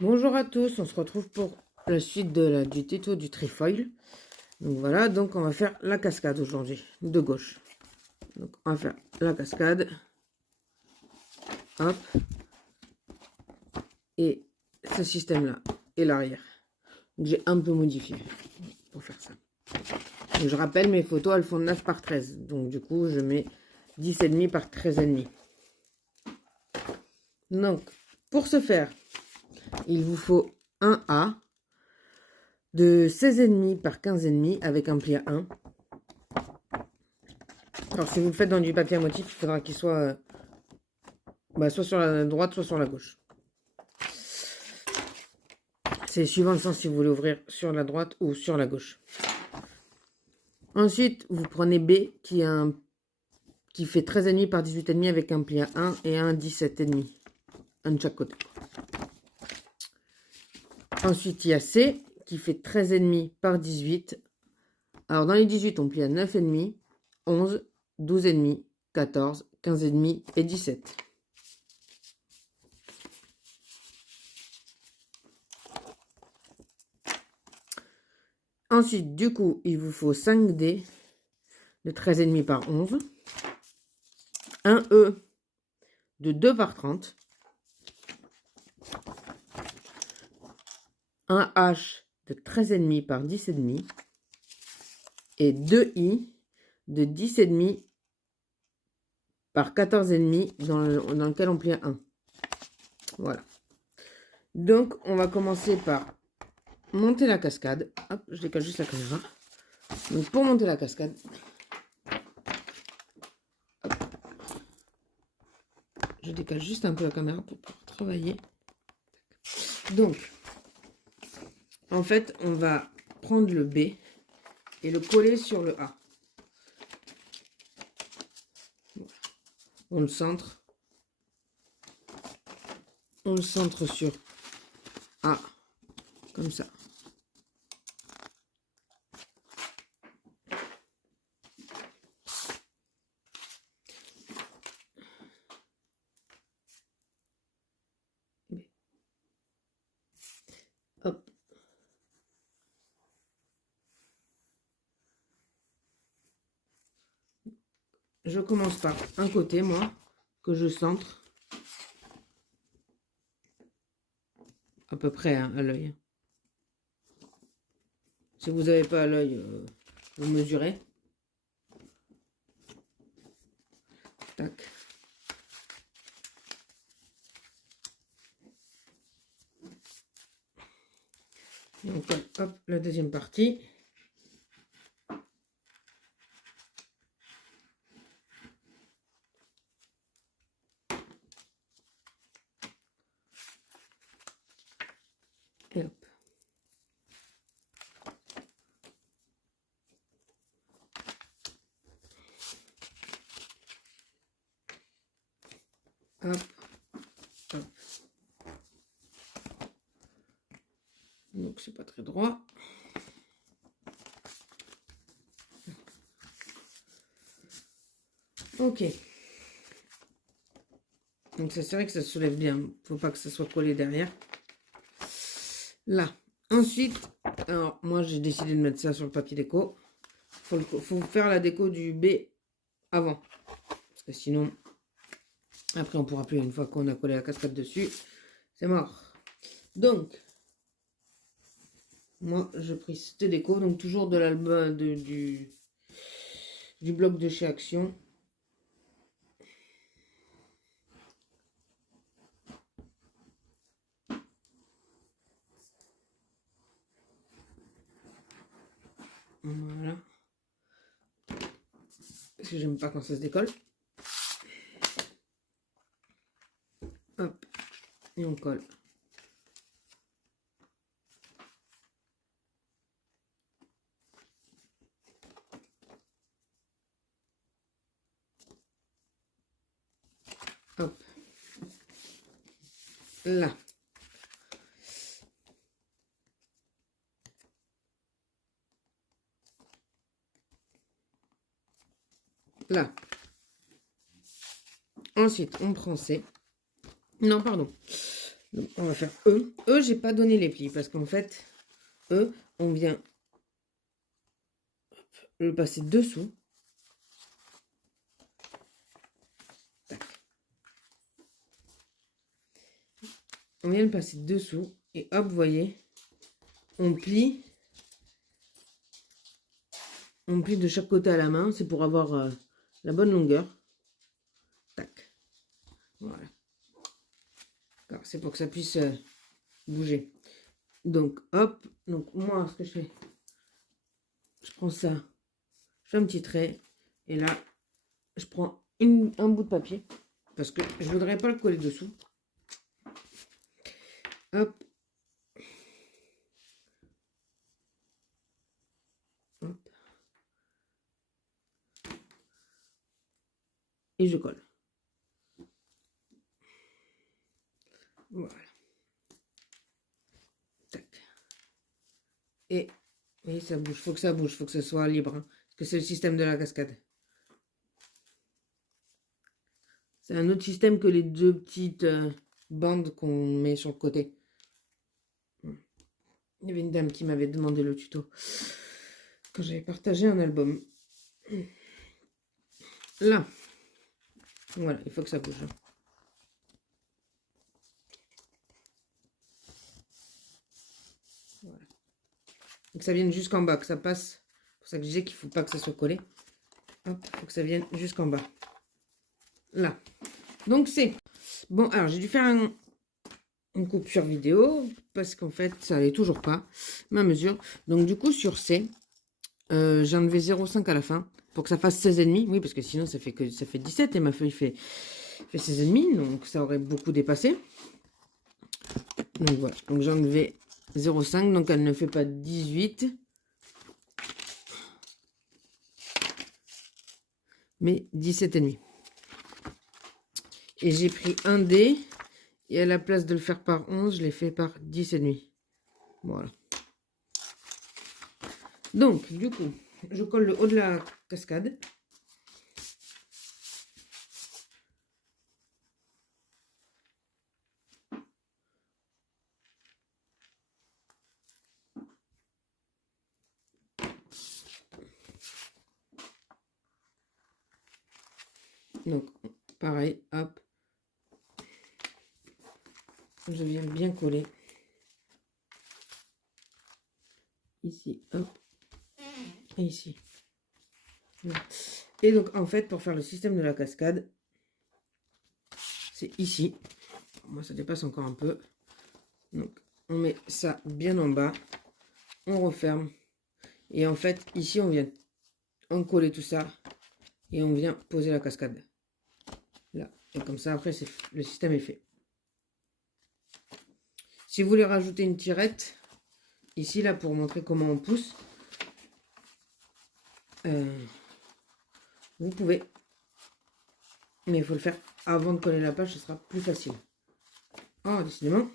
Bonjour à tous, on se retrouve pour la suite du tuto du trifoil. Donc voilà, donc on va faire la cascade aujourd'hui, de gauche. Donc on va faire la cascade. Hop. Et ce système-là, et l'arrière. J'ai un peu modifié pour faire ça. Donc, je rappelle, mes photos, elles font 9 par 13. Donc du coup, je mets 10,5 par 13,5. Donc, pour ce faire, il vous faut un A de 16,5 par 15,5 avec un pli à 1. Alors, si vous le faites dans du papier à motif, il faudra qu'il soit soit sur la droite, soit sur la gauche. C'est suivant le sens si vous voulez ouvrir sur la droite ou sur la gauche. Ensuite, vous prenez B qui fait 13,5 par 18,5 avec un pli à 1 et un 17,5. Un de chaque côté. Ensuite, il y a C qui fait 13,5 par 18. Alors, dans les 18, on plie à 9,5, 11, 12,5, 14, 15,5 et 17. Ensuite, du coup, il vous faut 5D de 13,5 par 11. Un E de 2 par 30. Un H de 13,5 par 10,5. Et 2 I de 10,5 par 14,5 dans lequel on plie à 1. Voilà. Donc, on va commencer par monter la cascade. Hop, je décale juste la caméra. Donc, pour monter la cascade, hop, je décale juste un peu la caméra pour pouvoir travailler. Donc, en fait, on va prendre le B et le coller sur le A. On le centre. On le centre sur A, comme ça. Hop. Je commence par un côté, moi, que je centre. À peu près hein, à l'œil. Si vous n'avez pas à l'œil, vous mesurez. Tac. Donc, hop, la deuxième partie. Et hop. Hop. Hop. Donc, c'est pas très droit. Ok. Donc, c'est vrai que ça se soulève bien. Faut pas que ça soit collé derrière. Là. Ensuite, alors, moi, j'ai décidé de mettre ça sur le papier déco. Faut faire la déco du B avant. Parce que sinon, après, on pourra plus une fois qu'on a collé la cascade dessus. C'est mort. Donc, moi, je pris cette déco. Donc, toujours de l'album du bloc de chez Action. Voilà. Parce que j'aime pas quand ça se décolle. Hop. Et on colle. Hop. Là. Là. Ensuite, on prend C. Non, pardon. Donc, on va faire E. E, j'ai pas donné les plis parce qu'en fait, E, on vient le passer dessous. Tac. On vient le passer dessous et hop, vous voyez, on plie. On plie de chaque côté à la main, c'est pour avoir la bonne longueur. Tac. Voilà. C'est pour que ça puisse bouger. Donc, hop. Donc, moi, ce que je fais, je prends ça, je fais un petit trait. Et là, je prends un bout de papier. Parce que je voudrais pas le coller dessous. Hop. Hop. Et je colle. Voilà. Tac. Et ça bouge. Faut que ça bouge. Faut que ça soit libre. Hein, parce que c'est le système de la cascade. C'est un autre système que les deux petites bandes qu'on met sur le côté. Il y avait une dame qui m'avait demandé le tuto quand j'avais partagé un album. Là. Voilà, il faut que ça bouge. Voilà. Donc ça vienne jusqu'en bas, que ça passe. C'est pour ça que je disais qu'il ne faut pas que ça soit collé. Hop, il faut que ça vienne jusqu'en bas. Là. Donc c'est... Bon, alors j'ai dû faire une coupure vidéo parce qu'en fait, ça n'allait toujours pas, ma mesure. Donc du coup, sur C, j'ai enlevé 0,5 à la fin pour que ça fasse 16,5. Oui, parce que sinon, ça fait 17 et ma feuille fait 16,5. Donc ça aurait beaucoup dépassé. Donc voilà, donc j'ai enlevé 0,5, donc elle ne fait pas 18. Mais 17,5. Et j'ai pris un dé. Et à la place de le faire par 11, je l'ai fait par 10,5. Voilà. Donc, du coup, je colle le haut de la cascade. Donc, pareil, hop. Je viens bien coller. Ici, hop. Et ici. Voilà. Et donc, en fait, pour faire le système de la cascade, c'est ici. Moi, ça dépasse encore un peu. Donc, on met ça bien en bas. On referme. Et en fait, ici, on vient en coller tout ça. Et on vient poser la cascade. Là. Et comme ça, après, le système est fait. Si vous voulez rajouter une tirette, ici, là, pour montrer comment on pousse, vous pouvez. Mais il faut le faire avant de coller la page, ce sera plus facile. Oh, décidément,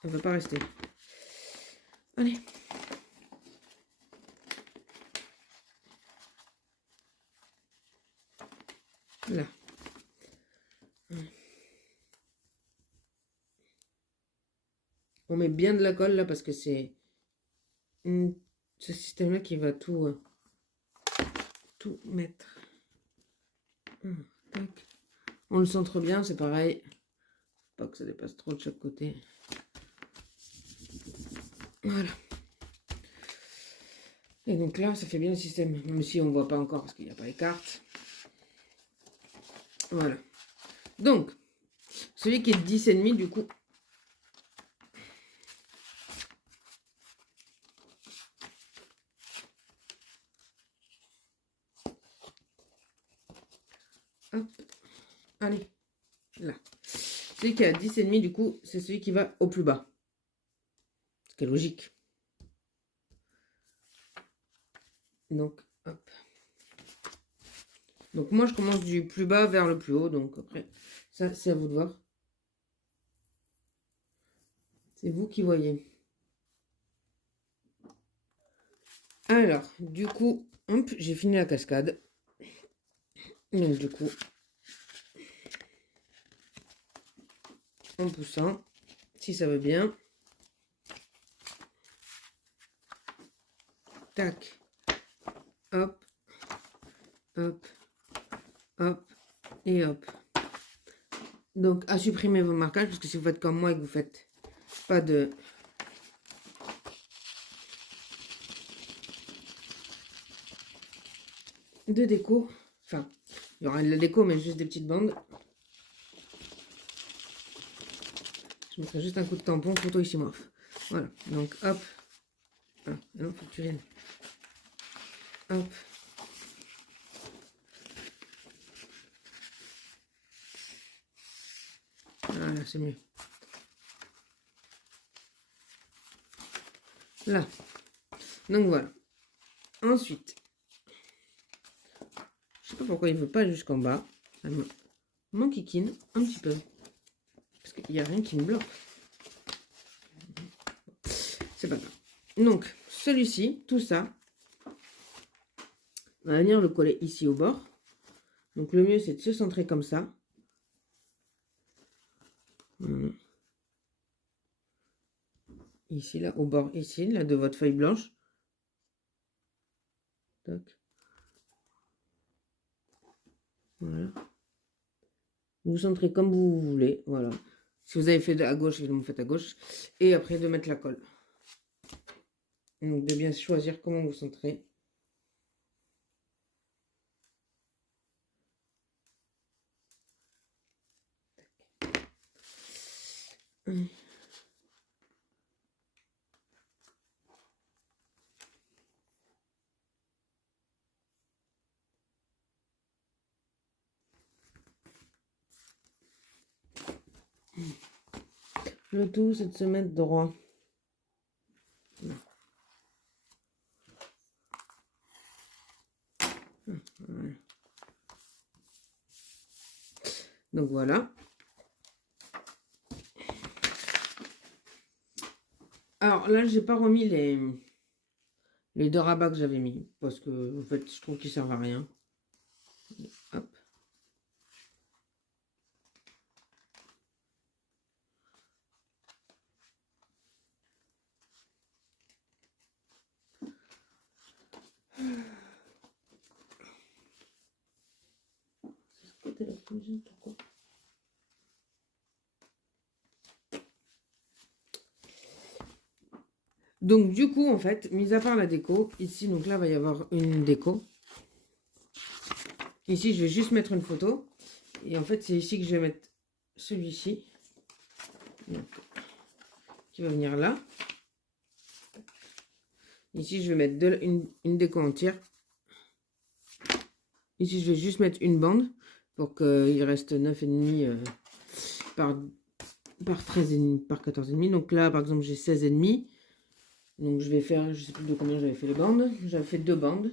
ça ne veut pas rester. Allez. Là. On met bien de la colle là parce que c'est ce système là qui va tout mettre. Tac. On le centre bien, c'est pareil. Pas que ça dépasse trop de chaque côté. Voilà. Et donc là, ça fait bien le système. Même si on ne voit pas encore parce qu'il n'y a pas les cartes. Voilà. Donc, celui qui est 10,5 du coup. Hop. Allez. Là. Celui qui est à 10,5 du coup, c'est celui qui va au plus bas. Ce qui est logique. Donc, hop. Donc moi, je commence du plus bas vers le plus haut. Donc après, ça, c'est à vous de voir. C'est vous qui voyez. Alors, du coup, hop, j'ai fini la cascade. Donc du coup, en poussant, si ça veut bien. Tac, hop, hop, hop et hop. Donc, à supprimer vos marquages, parce que si vous faites comme moi et que vous faites pas de... déco, enfin, il y aura de la déco, mais juste des petites bandes. Je mettrai juste un coup de tampon, photo ici, moi. Voilà, donc hop. Ah, non, faut que tu viennes. Hop. Voilà, c'est mieux. Là. Donc voilà. Ensuite, je sais pas pourquoi il veut pas jusqu'en bas. Ça m'enquiquine un petit peu. Parce qu'il n'y a rien qui me bloque. C'est pas grave. Donc, celui-ci, tout ça, on va venir le coller ici au bord. Donc, le mieux, c'est de se centrer comme ça. Voilà. Ici, là, au bord, ici, là, de votre feuille blanche. Tac. Voilà. Vous centrez comme vous voulez. Voilà. Si vous avez fait à gauche, vous me faites à gauche. Et après, de mettre la colle. Donc, de bien choisir comment vous centrez. Le tout, c'est de se mettre droit. Voilà. Donc voilà. Alors là, j'ai pas remis les deux rabats que j'avais mis. Parce que, en fait, je trouve qu'ils servent à rien. Hop. Pourquoi? Donc du coup, en fait, mis à part la déco, ici, donc là, il va y avoir une déco. Ici, je vais juste mettre une photo. Et en fait, c'est ici que je vais mettre celui-ci. Qui va venir là. Ici, je vais mettre une déco entière. Ici, je vais juste mettre une bande pour qu'il reste 9,5 par 13,5 par 14,5. Donc là, par exemple, j'ai 16,5. Donc je vais faire, je sais plus de combien j'avais fait les bandes. J'avais fait 2 bandes.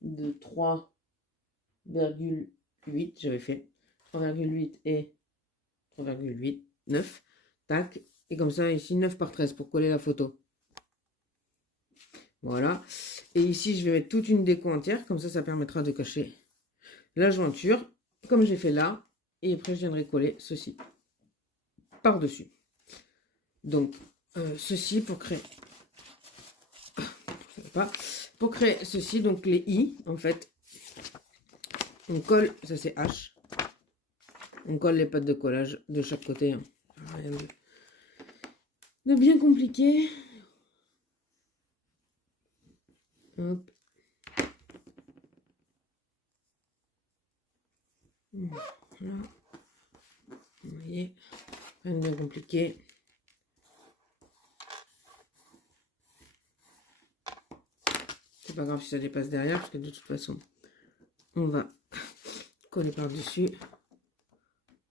De 3,8. J'avais fait 3,8 et 3,8. 9. Tac. Et comme ça, ici, 9 par 13 pour coller la photo. Voilà. Et ici, je vais mettre toute une déco entière. Comme ça permettra de cacher la jointure. Comme j'ai fait là. Et après, je viendrai coller ceci par-dessus. Donc, ceci pour créer... pas. Pour créer ceci, donc les i, en fait, on colle, ça c'est H. On colle les pattes de collage de chaque côté. Hein. Rien de bien compliqué. Hop. Voilà. Vous voyez, rien de bien compliqué. C'est pas grave si ça dépasse derrière, parce que de toute façon, on va coller par-dessus.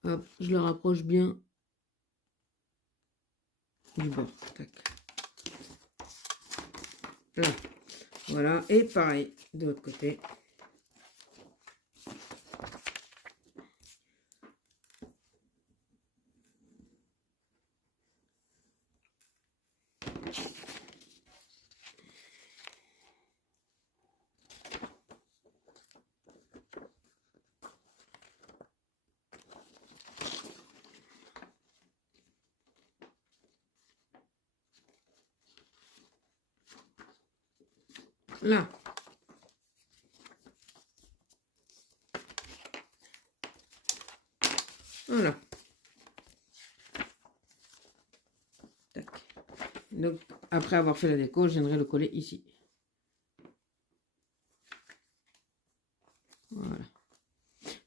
Hop, je le rapproche bien du bord. Tac. Là. Voilà. Et pareil, de l'autre côté. là. Voilà. Tac. Donc, après avoir fait la déco, je viendrai le coller ici. Voilà.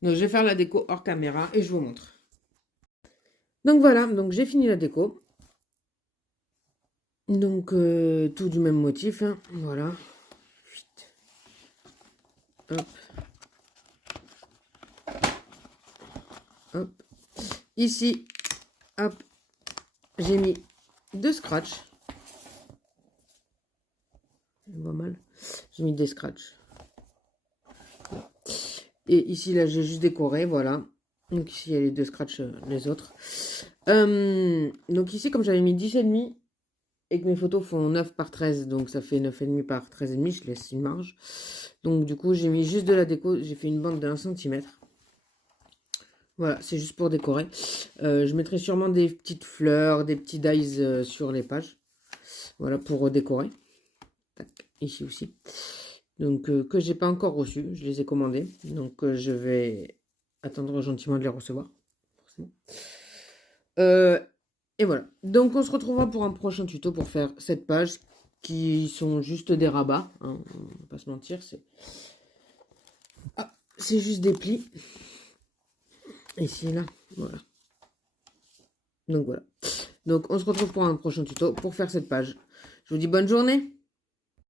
Donc, je vais faire la déco hors caméra et je vous montre. Donc, voilà. Donc, j'ai fini la déco. Donc, tout du même motif. Hein. Voilà. Hop. Hop. Ici, hop, j'ai mis 2 scratchs. On voit mal. J'ai mis des scratchs. Et ici, là, j'ai juste décoré, voilà. Donc ici, il y a les 2 scratchs, les autres. Donc ici, comme j'avais mis 10,5 et que mes photos font 9 par 13, donc ça fait 9,5 par 13,5, je laisse une marge. Donc du coup, j'ai mis juste de la déco. J'ai fait une bande de 1 cm. Voilà, c'est juste pour décorer. Je mettrai sûrement des petites fleurs, des petits dies sur les pages. Voilà, pour décorer. Tac, ici aussi. Donc, que j'ai pas encore reçu. Je les ai commandés. Donc, je vais attendre gentiment de les recevoir. Forcément. Et voilà. Donc, on se retrouvera pour un prochain tuto pour faire cette page qui sont juste des rabats. Hein, on va pas se mentir. C'est juste des plis. Ici, là. Voilà. Donc, voilà. Donc, on se retrouve pour un prochain tuto pour faire cette page. Je vous dis bonne journée.